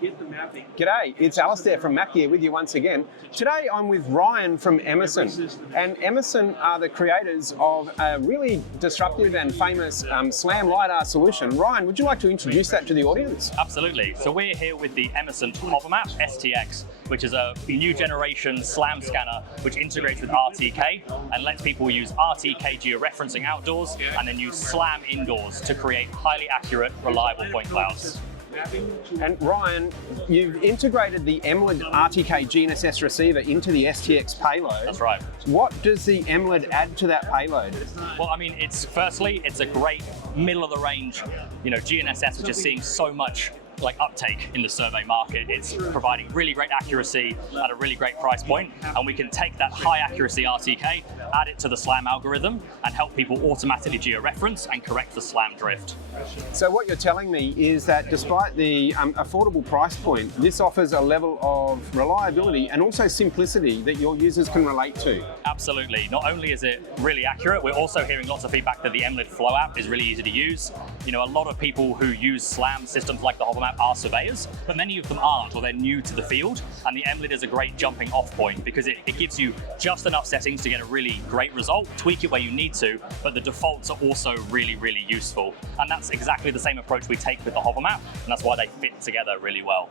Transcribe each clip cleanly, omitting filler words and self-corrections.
G'day, it's Alistair from Mac here with you once again. Today I'm with Ryan from Emesent, and Emesent are the creators of a really disruptive and famous SLAM LiDAR solution. Ryan, would you like to introduce that to the audience? Absolutely. So we're here with the Emesent Hovermap STX, which is a new generation SLAM scanner which integrates with RTK and lets people use RTK georeferencing outdoors and then use SLAM indoors to create highly accurate, reliable point clouds. And Ryan, you've integrated the Emlid RTK GNSS receiver into the STX payload. That's right. What does the Emlid add to that payload? Well, I mean, firstly, it's a great middle of the range, GNSS, which is seeing so much uptake in the survey market. It's providing really great accuracy at a really great price point, and we can take that high accuracy RTK, add it to the SLAM algorithm, and help people automatically georeference and correct for SLAM drift. So what you're telling me is that despite the affordable price point, this offers a level of reliability and also simplicity that your users can relate to. Absolutely. Not only is it really accurate, we're also hearing lots of feedback that the Emlid Flow app is really easy to use. A lot of people who use SLAM systems like the Hovermap are surveyors, but many of them aren't, or they're new to the field, and the Emlid is a great jumping off point because it gives you just enough settings to get a really great result, tweak it where you need to, but the defaults are also really, really useful. And that's exactly the same approach we take with the Hovermap, and that's why they fit together really well.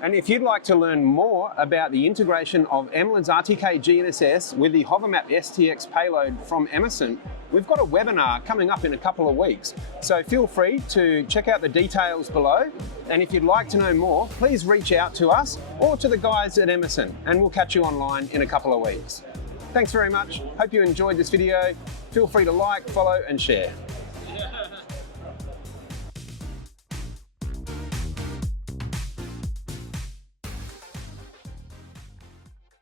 And if you'd like to learn more about the integration of Emlid's RTK GNSS with the Hovermap STX payload from Emesent, we've got a webinar coming up in a couple of weeks. So feel free to check out the details below. And if you'd like to know more, please reach out to us or to the guys at Emesent, and we'll catch you online in a couple of weeks. Thanks very much. Hope you enjoyed this video. Feel free to like, follow, and share.